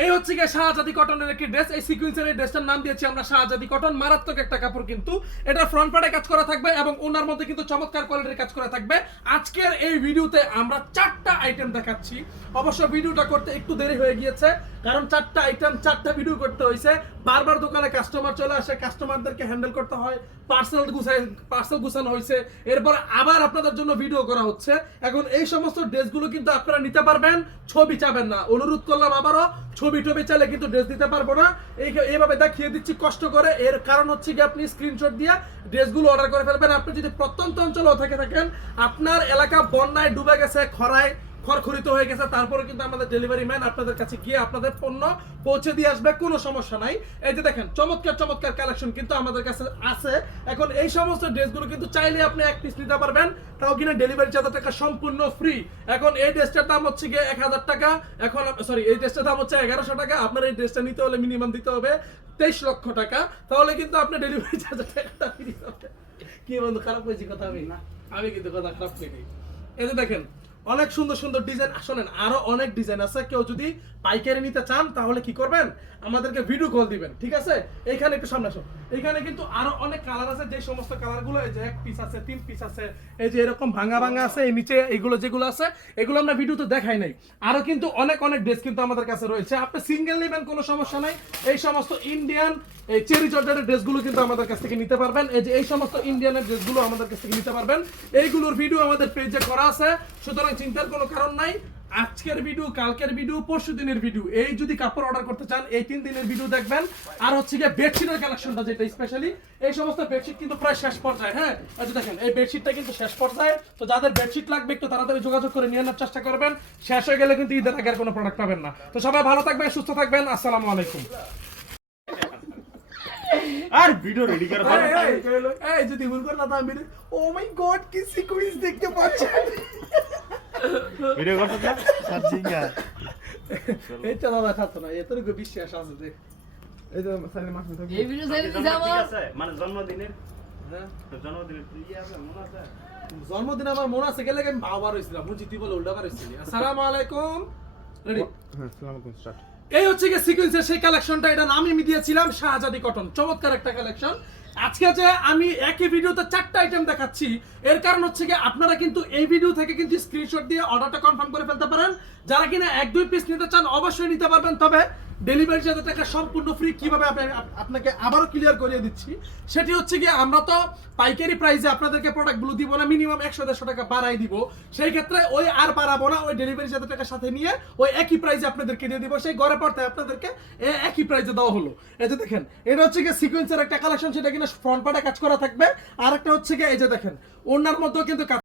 এই হচ্ছে গিয়ে শাহজাদি কটনের একটি ড্রেস এই সিকুয়েন্সের এই ড্রেসটার নাম দিয়েছি আমরা শাহজাদি কটন। মারাত্মক একটা কাপড় কিন্তু। এটা ফ্রন্ট পার্টে কাজ করা থাকবে এবং ওনার মধ্যে কিন্তু চমৎকার কোয়ালিটির কাজ করা থাকবে। আজকের এই ভিডিওতে আমরা চারটা আইটেম দেখাচ্ছি। অবশ্য ভিডিওটা করতে একটু দেরি হয়ে গিয়েছে, কারণ চারটা আইটেম চারটা ভিডিও করতে হয়েছে বারবার দোকানে কাস্টমার চলে আসে কাস্টমারদেরকে হ্যান্ডেল করতে হয় পার্সেল গুছাই পার্সেল গুছানো হয়েছে এরপর আবার আপনাদের জন্য ভিডিও করা হচ্ছে। এখন এই সমস্ত ড্রেসগুলো কিন্তু আপনারা নিতে পারবেন, ছবি চাবেন না। অনুরোধ করলাম আবারও ছবি টবি চালে কিন্তু ড্রেস দিতে পারব না। এই এইভাবে দেখিয়ে দিচ্ছি কষ্ট করে। এর কারণ হচ্ছে কি আপনি স্ক্রিনশট দিয়ে ড্রেসগুলো অর্ডার করে ফেলবেন। আপনি যদি প্রত্যন্ত অঞ্চলেও থেকে থাকেন, আপনার এলাকা বন্যায় ডুবে গেছে, খরায়। খড়খড়িত হয়ে গেছে তারপরে কিন্তু আমাদের ডেলিভারি ম্যান আপনাদের কাছে গিয়ে আপনাদের পণ্য পৌঁছে দিয়ে আসবে কোনো সমস্যা নাই। এই যে দেখেন চমৎকার চমৎকার কালেকশন কিন্তু আমাদের কাছে আছে। এখন এই সমস্ত ড্রেসগুলো কিন্তু চাইলে আপনি এক পিস নিতে পারবেন তাও কিনা ডেলিভারি চার্জ টাকা সম্পূর্ণ ফ্রি এখন এই ড্রেসটার দাম হচ্ছে গিয়ে এক হাজার টাকা। এখন সরি এই ড্রেসটার দাম হচ্ছে এগারোশো টাকা। আপনার এই ড্রেসটা নিতে হলে মিনিমাম দিতে হবে তেইশ লক্ষ টাকা। তাহলে কিন্তু আপনি ডেলিভারি চার্জ টাকাটা কি বন্ধু খারাপ হয়েছে কথা আমি না? আমি কিন্তু কথা খারাপ নেই। এই যে দেখেন অনেক সুন্দর সুন্দর ডিজাইন শোনেন আরও অনেক ডিজাইন আছে। কেউ যদি পাইকারি নিতে চান, তাহলে কি করবেন? আমাদেরকে ভিডিও কল দিবেন, ঠিক আছে? এইখানে একটু সামনে আসো এখানে কিন্তু আরও অনেক কালার আছে, যে সমস্ত কালারগুলো, এই যে এক পিস আছে, তিন পিস আছে, এই যে এরকম ভাঙা ভাঙা আছে, এই নিচে এইগুলো যেগুলো আছে, এগুলো আমরা ভিডিওতে দেখাই নাই। আরও কিন্তু অনেক অনেক ড্রেস কিন্তু আমাদের কাছে রয়েছে। আপনি সিঙ্গেল নেবেন, কোনো সমস্যা নাই। এই সমস্ত ইন্ডিয়ান এই চেরি জর্জারের ড্রেসগুলো কিন্তু আমাদের কাছ থেকে নিতে পারবেন। এই যে এই সমস্ত ইন্ডিয়ানের ড্রেসগুলো আমাদের কাছ থেকে নিতে পারবেন। এইগুলোর ভিডিও আমাদের পেজে করা আছে। সুতরাং চিন্তার কোনো কারণ নাই। আজকের ভিডিও কালকের ভিডিও পরশু দিনের ভিডিও এই যদি কাপড় অর্ডার করতে চান এই তিন দিনের ভিডিও দেখবেন। আর হচ্ছে গিয়ে বেডশিটের কালেকশনটা যেটা স্পেশালি এই সমস্ত বেডশিট কিন্তু প্রায় শেষ পর্যায়ে হ্যাঁ? এই দেখেন এই বেডশিটটা কিন্তু শেষ পর্যায়ে। তো যাদের বেডশিট লাগবে একটু তাড়াতাড়ি যোগাযোগ করে নিয়ে নেওয়ার চেষ্টা করবেন। শেষ হয়ে গেলে কিন্তু ঈদের আগে আর কোনো প্রোডাক্ট পাবেন না। তো সবাই ভালো থাকবেন সুস্থ থাকবেন। আসসালামু আলাইকুম। আর ভিডিও রেডি করে। এই যদি ভুল করে না তো আমি ও মাই গড কি সিকুয়েন্স দেখতে পাচ্ছেন ভিডিও করতে না সার্জিঙ্গা এইটা দাদা খাতো না এতটুকু বিশ্বাস আছে যে এই তো সাইলে মাছ মতো এই ভিডিও? মানে জন্মদিনের হ্যাঁ জন্মদিনের ইয়ে আছে মনে আছে জন্মদিন আমার মনে আছে গেলে আমি বাবার হয়েছিলাম বুঝি তুই বলে উল্টা হয়েছিলি আসসালামু আলাইকুম রেডি হ্যাঁ সালাম আলাইকুম স্টার্ট এই হচ্ছে গিয়ে সিকোয়েন্সের সেই কালেকশনটা এটা নাম আমি দিয়েছিলাম শাহজাদি কটন চমৎকার একটা কালেকশন আজকে যে আমি একই ভিডিওতে চারটা আইটেম দেখাচ্ছি, এর কারণ হচ্ছে কি আপনারা কিন্তু এই ভিডিও থেকে কিন্তু স্ক্রিনশট দিয়ে অর্ডারটা কনফার্ম করে ফেলতে পারেন। যারা কিনা এক, দুই পিস নিতে চান, অবশ্যই নিতে পারবেন। তবে ডেলিভারি চার্জের টাকা সম্পূর্ণ ফ্রি কীভাবে আপনাকে আবারও ক্লিয়ার করিয়ে দিচ্ছি, সেটি হচ্ছে গিয়ে আমরা তো পাইকারি প্রাইসে আপনাদেরকে প্রোডাক্টগুলো দিব না মিনিমাম একশো দেড়শো টাকা বাড়াই দিব। সেই ক্ষেত্রে ওই আর বাড়াবো না, ওই ডেলিভারি চার্জের টাকা সাথে নিয়ে ওই একই প্রাইসে আপনাদেরকে দিয়ে দিব। সেই ঘরে পড়তে আপনাদেরকে একই প্রাইসে দেওয়া হলো। এই যে দেখেন, এটা হচ্ছে গিয়ে সিকোয়েন্সের একটা কালেকশন সেটা কিনা ফ্রন্ট পার্টে কাজ করা থাকবে। আর একটা হচ্ছে গিয়ে এই যে দেখেন ওনার মধ্যেও কিন্তু